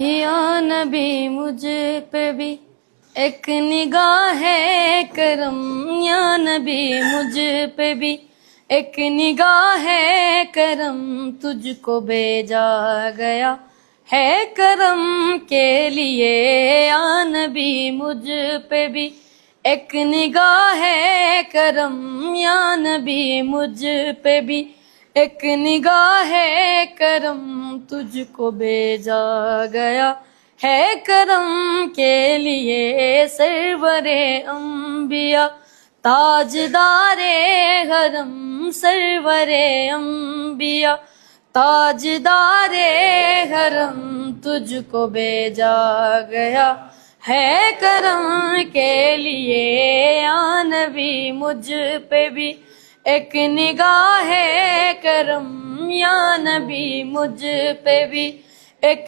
یا نبی مجھ پہ بھی ایک نگاہ کرم، یا نبی مجھ پہ بھی ایک نگاہ کرم، تجھ کو بھیجا گیا ہے کرم کے لیے، یا نبی مجھ پہ بھی ایک نگاہ کرم، یا نبی مجھ پہ بھی ایک نگاہ کرم، تجھ کو بھیجا گیا ہے کرم کے لیے، سرور انبیاء تاجدار حرم، سرور انبیاء تاجدار حرم، تجھ کو بھیجا گیا ہے کرم کے لیے، یا نبی مجھ پہ بھی ایک نگاہ کرم، یا نبی مجھ پہ بھی ایک